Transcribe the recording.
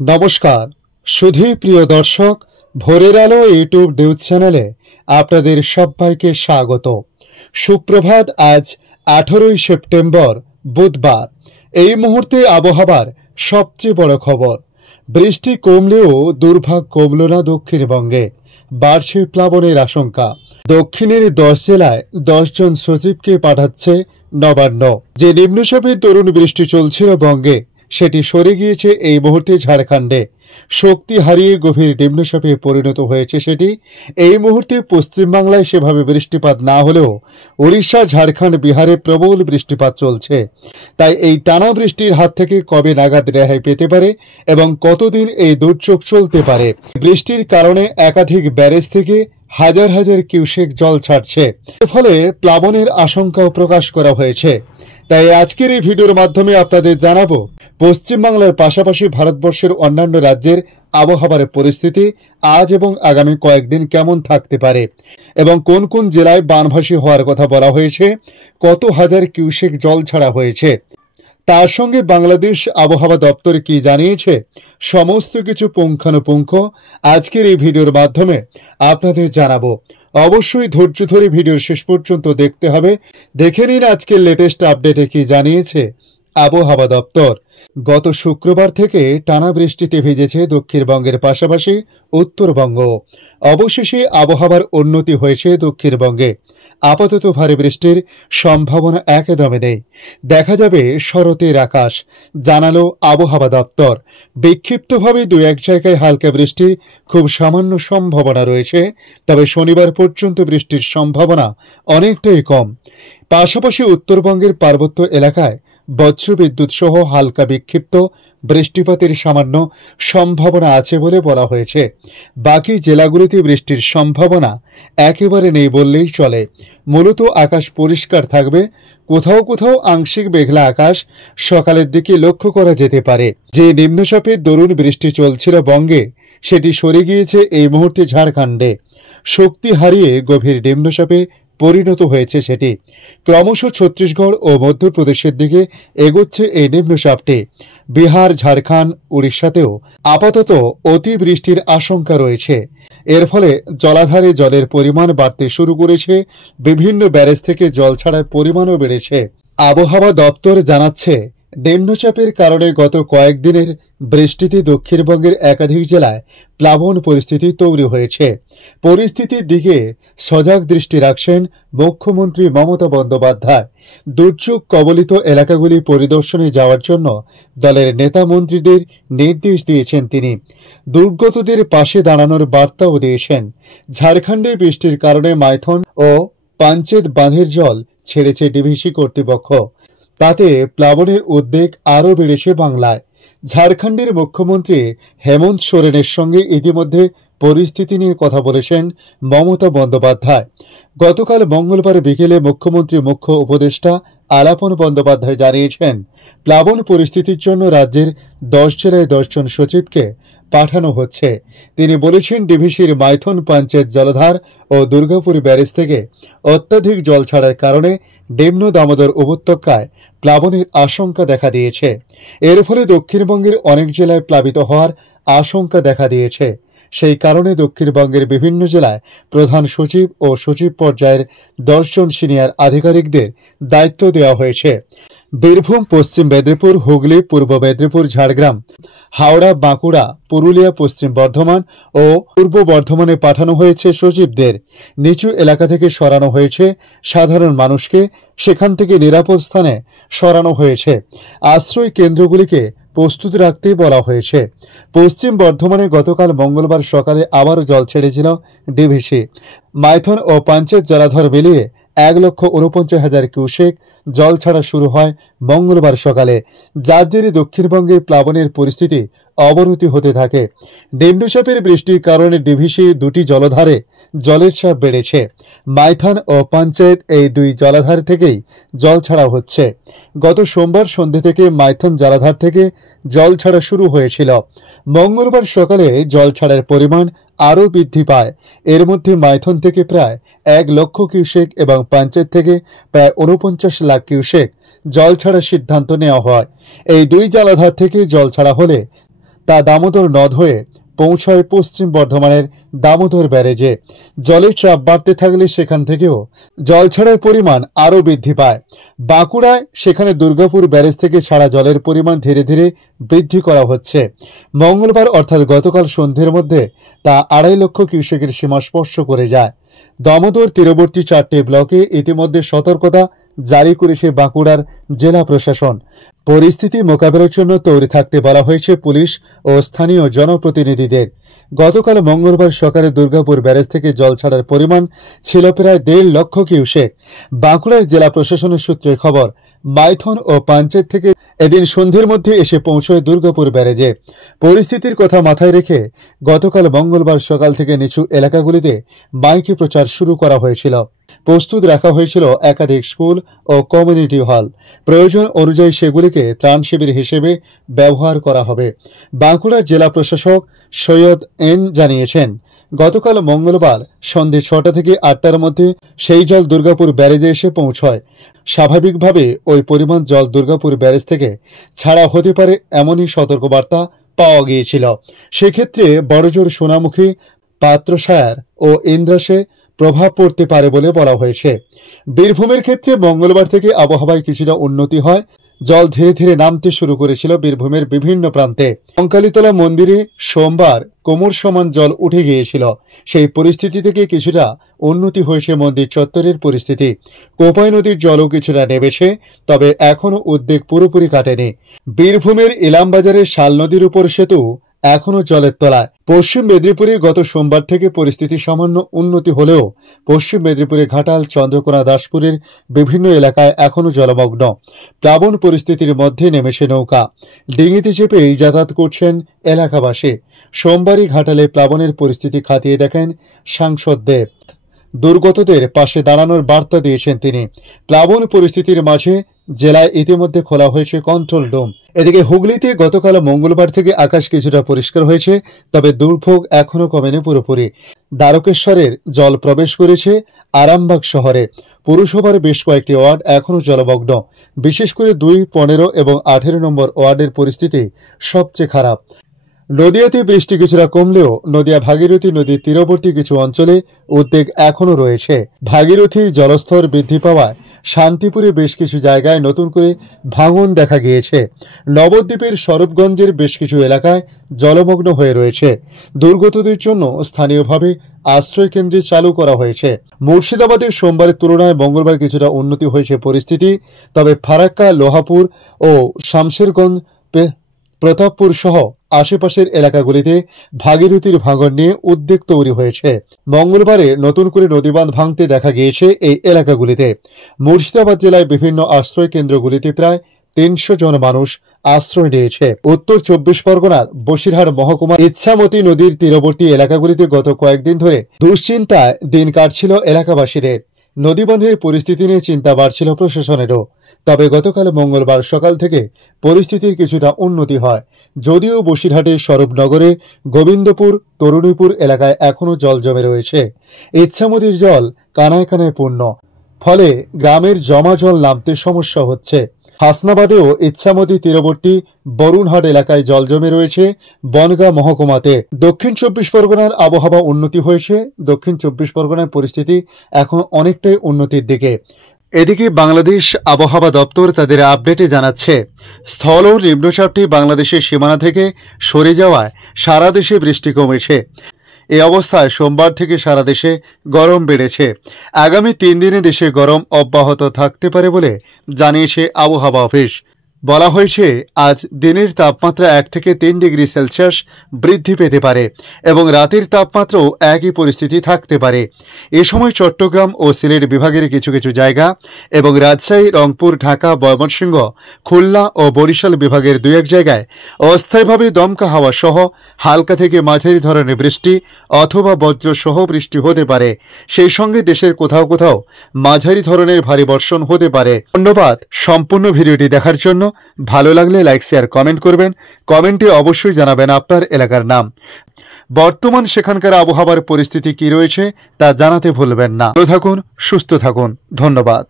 নমস্কার সুধী প্রিয় দর্শক, ভোরের আলো ইউটিউব নিউজ চ্যানেলে আপনাদের সবাইকে স্বাগত। সুপ্রভাত। আজ 18 সেপ্টেম্বর বুধবার। এই মুহূর্তে আবহাওয়ার সবচেয়ে বড় খবর, বৃষ্টি কমলেও দুর্ভোগ কমল না দক্ষিণবঙ্গে, বাড়ছে প্লাবনের আশঙ্কা। দক্ষিণের 10 জেলায় 10 জন সচিবকে পাঠাচ্ছে নবান্ন। যে নিম্নচাপের দরুন বৃষ্টি চলছিল বঙ্গে, সেটি সরে গিয়েছে এই মুহূর্তে ঝাড়খণ্ডে। শক্তি হারিয়ে গভীর নিম্নচাপে পরিণত হয়েছে সেটি। এই মুহূর্তে পশ্চিমবাংলায় সেভাবে বৃষ্টিপাত না হলেও উড়িষ্যা, ঝাড়খণ্ড, বিহারে প্রবল বৃষ্টিপাত চলছে। তাই এই টানা বৃষ্টির হাত থেকে কবে নাগাদ রেহাই পেতে পারে এবং কতদিন এই দুর্যোগ চলতে পারে? বৃষ্টির কারণে একাধিক ব্যারেজ থেকে হাজার হাজার কিউসেক জল ছাড়ছে, ফলে প্লাবনের আশঙ্কাও প্রকাশ করা হয়েছে। তাই আজকের এই ভিডিওর মাধ্যমে আপনাদের জানাবো পশ্চিমবাংলার পাশাপাশি ভারতবর্ষের অন্যান্য রাজ্যের আবহাওয়ার পরিস্থিতি আজ এবং আগামী কয়েকদিন কেমন থাকতে পারে এবং কোন কোন জেলায় বানভাসী হওয়ার কথা বলা হয়েছে, কত হাজার কিউসেক জল ছাড়া হয়েছে, তার সঙ্গে বাংলাদেশ আবহাওয়া দপ্তর কি জানিয়েছে, সমস্ত কিছু পুঙ্খানুপুঙ্খ আজকের এই ভিডিওর মাধ্যমে আপনাদের জানাবো। অবশ্যই ধৈর্য ধরে ভিডিওর শেষ পর্যন্ত দেখতে হবে। দেখে নিন আজকের লেটেস্ট আপডেটে কি জানিয়েছে আবহাওয়া দপ্তর। গত শুক্রবার থেকে টানা বৃষ্টিতে ভিজেছে দক্ষিণবঙ্গের পাশাপাশি উত্তরবঙ্গ। অবশেষে আবহাওয়ার উন্নতি হয়েছে দক্ষিণবঙ্গে। আপাতত ভারী বৃষ্টির সম্ভাবনা একদমই নেই, দেখা যাবে শরতের আকাশ, জানালো আবহাওয়া দপ্তর। বিক্ষিপ্তভাবে দু এক জায়গায় হালকা বৃষ্টির খুব সামান্য সম্ভাবনা রয়েছে, তবে শনিবার পর্যন্ত বৃষ্টির সম্ভাবনা অনেকটাই কম। পাশাপাশি উত্তরবঙ্গের পার্বত্য এলাকায় বজ্রবিদ্যুৎ সহ হালকা বিক্ষিপ্ত বৃষ্টিপাতের সামান্য সম্ভাবনা আছে বলে বলা হয়েছে। বাকি জেলাগুলিতে বৃষ্টির সম্ভাবনা একেবারে নেই বললেই চলে। মূলত আকাশ পরিষ্কার থাকবে, কোথাও কোথাও আংশিক মেঘলা আকাশ সকালের দিকে লক্ষ্য করা যেতে পারে। যে নিম্নচাপের দরুন বৃষ্টি চলছিল বঙ্গে, সেটি সরে গিয়েছে এই মুহূর্তে ঝাড়খণ্ডে। শক্তি হারিয়ে গভীর নিম্নচাপে পরিণত হয়েছে সেটি। ক্রমশ ছত্তিশগড় ও মধ্যপ্রদেশের দিকে এগোচ্ছে এই নিম্নচাপটি। বিহার, ঝাড়খণ্ড, উড়িষ্যাতেও আপাতত অতি বৃষ্টির আশঙ্কা রয়েছে। এর ফলে জলাধারে জলের পরিমাণ বাড়তে শুরু করেছে, বিভিন্ন ব্যারেজ থেকে জল ছাড়ার পরিমাণও বেড়েছে। আবহাওয়া দপ্তর জানাচ্ছে, নিম্নচাপের কারণে গত কয়েকদিনের বৃষ্টিতে দক্ষিণবঙ্গের একাধিক জেলায় প্লাবন পরিস্থিতি তৈরি হয়েছে। পরিস্থিতির দিকে সজাগ দৃষ্টি রাখছেন মুখ্যমন্ত্রী মমতা বন্দ্যোপাধ্যায়। দুর্যোগ কবলিত এলাকাগুলি পরিদর্শনে যাওয়ার জন্য দলের নেতা মন্ত্রীদের নির্দেশ দিয়েছেন তিনি। দুর্গতদের পাশে দাঁড়ানোর বার্তাও দিয়েছেন। ঝাড়খণ্ডে বৃষ্টির কারণে মাইথন ও পাঞ্চেত বাঁধের জল ছেড়েছে ডিভিসি কর্তৃপক্ষ। তাতে প্লাবনের উদ্বেগ আরও বেড়েছে বাংলায়। ঝাড়খণ্ডের মুখ্যমন্ত্রী হেমন্ত সোরেনের সঙ্গে ইতিমধ্যে পরিস্থিতি নিয়ে কথা বলেছেন মমতা বন্দ্যোপাধ্যায়। গতকাল মঙ্গলবার বিকেলে মুখ্যমন্ত্রী মুখ্য উপদেষ্টা আলাপন বন্দ্যোপাধ্যায় জানিয়েছেন, প্লাবন পরিস্থিতির জন্য রাজ্যের 10 জেলায় 10 জন সচিবকে পাঠানো হচ্ছে। তিনি বলেছেন, ডিভিসির মাইথন, পাঞ্চেত জলধার ও দুর্গাপুর ব্যারেজ থেকে অত্যাধিক জল ছাড়ার কারণে নিম্ন দামোদর উপত্যকায় প্লাবনের আশঙ্কা দেখা দিয়েছে। এর ফলে দক্ষিণবঙ্গের অনেক জেলায় প্লাবিত হওয়ার আশঙ্কা দেখা দিয়েছে। সেই কারণে দক্ষিণবঙ্গের বিভিন্ন জেলায় প্রধান সচিব ও সচিব পর্যায়ের 10 জন সিনিয়র আধিকারিকদের দায়িত্ব দেওয়া হয়েছে। বীরভূম, পশ্চিম মেদিনীপুর, হুগলি, পূর্ব মেদিনীপুর, ঝাড়গ্রাম, হাওড়া, বাঁকুড়া, পুরুলিয়া, পশ্চিম বর্ধমান ও পূর্ব বর্ধমানে পাঠানো হয়েছে সচিবদের। নিচু এলাকা থেকে সরানো হয়েছে সাধারণ মানুষকে, সেখান থেকে নিরাপদ স্থানে সরানো হয়েছে। আশ্রয় কেন্দ্রগুলিকে প্রস্তুত রাখতে বলা হয়েছে। পশ্চিম বর্ধমানে গতকাল মঙ্গলবার সকালে আবারও জল ছেড়েছিল ডিভিসি। মাইথন ও পাঞ্চেত জলাধার মিলিয়ে 1,49,000 কিউসেক জল ছাড়া শুরু হয় মঙ্গলবার সকালে, যার জেরে দক্ষিণবঙ্গের প্লাবনের পরিস্থিতি অবনতি হতে থাকে। নিম্নচাপের বৃষ্টির কারণে ডিভিসি দুটি জলাধারে জলের চাপ বেড়েছে। মাইথন ও পাঞ্চেত এই দুই জলাধার থেকেই জল ছাড়া হচ্ছে। গত সোমবার সন্ধ্যে থেকে মাইথন জলাধার থেকে জল ছাড়া শুরু হয়েছিল। মঙ্গলবার সকালে জল ছাড়ার পরিমাণ আরও বৃদ্ধি পায়। এর মধ্যে মাইথন থেকে প্রায় 1 লক্ষ কিউসেক এবং পাঞ্চেত থেকে প্রায় 49 লাখ কিউসেক জল ছাড়ার সিদ্ধান্ত নেওয়া হয়। এই দুই জলাধার থেকে জল ছাড়া হলে তা দামোদর নদ হয়ে পৌঁছায় পশ্চিম বর্ধমানের দামোদর ব্যারেজে। জলের চাপ বাড়তে থাকলে সেখান থেকেও জল ছাড়ার পরিমাণ আরও বৃদ্ধি পায়। বাঁকুড়ায় সেখানে দুর্গাপুর ব্যারেজ থেকে ছাড়া জলের পরিমাণ ধীরে ধীরে বৃদ্ধি করা হচ্ছে। মঙ্গলবার অর্থাৎ গতকাল সন্ধ্যের মধ্যে তা 2.5 লক্ষ কিউসেকের সীমা স্পর্শ করে যায়। দামোদর তীরবর্তী 4টে ব্লকে ইতিমধ্যে সতর্কতা জারি করেছে বাঁকুড়ার জেলা প্রশাসন। পরিস্থিতি মোকাবেলার জন্য তৈরি থাকতে বলা হয়েছে পুলিশ ও স্থানীয় জনপ্রতিনিধিদের। গতকাল মঙ্গলবার সকালে দুর্গাপুর ব্যারেজ থেকে জল ছাড়ার পরিমাণ ছিল প্রায় 1.5 লক্ষ কিউসেক। বাঁকুড়ার জেলা প্রশাসনের সূত্রের খবর, মাইথন ও পাঞ্চেত থেকে এদিন সন্ধ্যের মধ্যে এসে পৌঁছয় দুর্গাপুর ব্যারেজে। পরিস্থিতির কথা মাথায় রেখে গতকাল মঙ্গলবার সকাল থেকে নিচু এলাকাগুলিতে মাইকে প্রচার শুরু করা হয়েছিল। প্রস্তুত রাখা হয়েছিল একাধিক স্কুল ও কমিউনিটি হল। প্রয়োজন অনুযায়ী সেগুলিকে ত্রাণ শিবির হিসেবে ব্যবহার করা হবে। বাঁকুড়ার জেলা প্রশাসক সৈয়দ এন জানিয়েছেন, গতকাল মঙ্গলবার সন্ধ্যে 6টা থেকে 8টার মধ্যে সেই জল দুর্গাপুর ব্যারেজে এসে পৌঁছয়। স্বাভাবিকভাবে ওই পরিমাণ জল দুর্গাপুর ব্যারেজ থেকে ছাড়া হতে পারে এমনই সতর্কবার্তা পাওয়া গিয়েছিল। সেক্ষেত্রে বড়জোর সোনামুখী, পাত্রসায়ার ও ইন্দ্রাসে প্রভাব পড়তে পারে বলে বলা হয়েছে। বীরভূমের ক্ষেত্রে মঙ্গলবার থেকে আবহাওয়ায় কিছুটা উন্নতি হয়। জল ধীরে ধীরে নামতে শুরু করেছিল বীরভূমের বিভিন্ন প্রান্তে। কঙ্কালীতলা মন্দিরে সোমবার কোমর সমান জল উঠে গিয়েছিল। সেই পরিস্থিতি থেকে কিছুটা উন্নতি হয়েছে মন্দির চত্বরের পরিস্থিতি। কোপাই নদীর জলও কিছুটা নেমেছে, তবে এখনও উদ্বেগ পুরোপুরি কাটেনি। বীরভূমের ইলামবাজারের শাল নদীর উপর সেতু এখনও জলের তলায়। পশ্চিম মেদিনীপুরে গত সোমবার থেকে পরিস্থিতি সামান্য উন্নতি হলেও পশ্চিম মেদিনীপুরে ঘাটাল, চন্দ্রকোনা, দাসপুরের বিভিন্ন এলাকায় এখনও জলমগ্ন। প্লাবন পরিস্থিতির মধ্যে নেমেছে নৌকা। ডিঙিতে চেপেই যাতায়াত করছেন এলাকাবাসী। সোমবারই ঘাটালে প্লাবনের পরিস্থিতি খতিয়ে দেখেন সাংসদ দেব। দুর্গতদের পাশে দাঁড়ানোর বার্তা দিয়েছেন তিনি। প্লাবন পরিস্থিতির মাঝে জেলায় ইতিমধ্যে খোলা হয়েছে কন্ট্রোল রুম। এদিকে হুগলিতে গতকাল মঙ্গলবার থেকে আকাশ কিছুটা পরিষ্কার হয়েছে, তবে দুর্ভোগ এখনও কমেনি পুরোপুরি। দ্বারকেশ্বরের জল প্রবেশ করেছে আরামবাগ শহরে। পুরসভার বেশ কয়েকটি ওয়ার্ড এখনও জলমগ্ন। বিশেষ করে 2, 15 এবং 18 নম্বর ওয়ার্ডের পরিস্থিতি সবচেয়ে খারাপ। নদিয়াতে বৃষ্টি কিছুটা কমলেও নদিয়া ভাগীরথী নদীর তীরবর্তী কিছু অঞ্চলে উদ্বেগ এখনও রয়েছে। ভাগীরথীর জলস্তর বৃদ্ধি পাওয়ায় শান্তিপুরে বেশ কিছু জায়গায় নতুন করে ভাঙন দেখা গিয়েছে। নবদ্বীপের স্বরূপগঞ্জের বেশ কিছু এলাকায় জলমগ্ন হয়ে রয়েছে। দুর্গতদের জন্য স্থানীয়ভাবে আশ্রয় কেন্দ্র চালু করা হয়েছে। মুর্শিদাবাদের সোমবারের তুলনায় মঙ্গলবার কিছুটা উন্নতি হয়েছে পরিস্থিতি, তবে ফারাক্কা, লোহাপুর ও শামশেরগঞ্জ, প্রতাপপুর সহ আশেপাশের এলাকাগুলিতে ভাগীরথীর ভাঙন নিয়ে উদ্বেগ তৈরি হয়েছে। মঙ্গলবারে নতুন করে নদীবাঁধ ভাঙতে দেখা গিয়েছে এই এলাকাগুলিতে। মুর্শিদাবাদ জেলায় বিভিন্ন আশ্রয় কেন্দ্রগুলিতে প্রায় 300 জন মানুষ আশ্রয় নিয়েছে। উত্তর 24 পরগনার বসিরহাট মহকুমার ইচ্ছামতি নদীর তীরবর্তী এলাকাগুলিতে গত কয়েকদিন ধরে দুশ্চিন্তায় দিন কাটছিল এলাকাবাসীদের। নদীবাঁধের পরিস্থিতি নিয়ে চিন্তা বাড়ছিল প্রশাসনেরও। তবে গতকাল মঙ্গলবার সকাল থেকে পরিস্থিতির কিছুটা উন্নতি হয়। যদিও বসিরহাটের স্বরূপনগরে, গোবিন্দপুর, তরুণীপুর এলাকায় এখনও জল জমে রয়েছে। ইচ্ছামতির জল কানায় কানায় পূর্ণ, ফলে গ্রামের জমা জল নামতে সমস্যা হচ্ছে। হাসনাবাদেও ইচ্ছামতি তীরবর্তী বরুণহাট এলাকায় জল জমে রয়েছে বনগাঁ মহকুমাতে। দক্ষিণ 24 পরগনার আবহাওয়া উন্নতি হয়েছে। দক্ষিণ 24 পরগনার পরিস্থিতি এখন অনেকটাই উন্নতির দিকে। এদিকে বাংলাদেশ আবহাওয়া দপ্তর তাদের আপডেটে জানাচ্ছে, স্থল ও নিম্নচাপটি বাংলাদেশের সীমানা থেকে সরে যাওয়ায় সারা দেশে বৃষ্টি কমেছে। এই অবস্থায় সোমবার থেকে সারা দেশে গরম বেড়েছে। আগামী 3 দিনে দেশে গরম অব্যাহত থাকতে পারে বলে জানিয়েছে আবহাওয়া অফিস। বলা হয়েছে, আজ দিনের তাপমাত্রা 1 থেকে 3 ডিগ্রি সেলসিয়াস বৃদ্ধি পেতে পারে এবং রাতের তাপমাত্রাও একই পরিস্থিতি থাকতে পারে। এ সময় চট্টগ্রাম ও সিলেট বিভাগের কিছু কিছু জায়গা এবং রাজশাহী, রংপুর, ঢাকা, ময়মনসিংহ, খুলনা ও বরিশাল বিভাগের 2-1 জায়গায় অস্থায়ীভাবে দমকা হাওয়া সহ হালকা থেকে মাঝারি ধরনের বৃষ্টি অথবা বজ্র সহ বৃষ্টি হতে পারে। সেই সঙ্গে দেশের কোথাও কোথাও মাঝারি ধরনের ভারী বর্ষণ হতে পারে। ধন্যবাদ সম্পূর্ণ ভিডিওটি দেখার জন্য। ভালো লাগলে লাইক, শেয়ার, কমেন্ট করবেন। কমেন্টে অবশ্যই জানাবেন আপনার এলাকার নাম। বর্তমান সেখানকার আবহাওয়ার পরিস্থিতি কি রয়েছে তা জানাতে ভুলবেন না। ভালো থাকুন, সুস্থ থাকুন। ধন্যবাদ।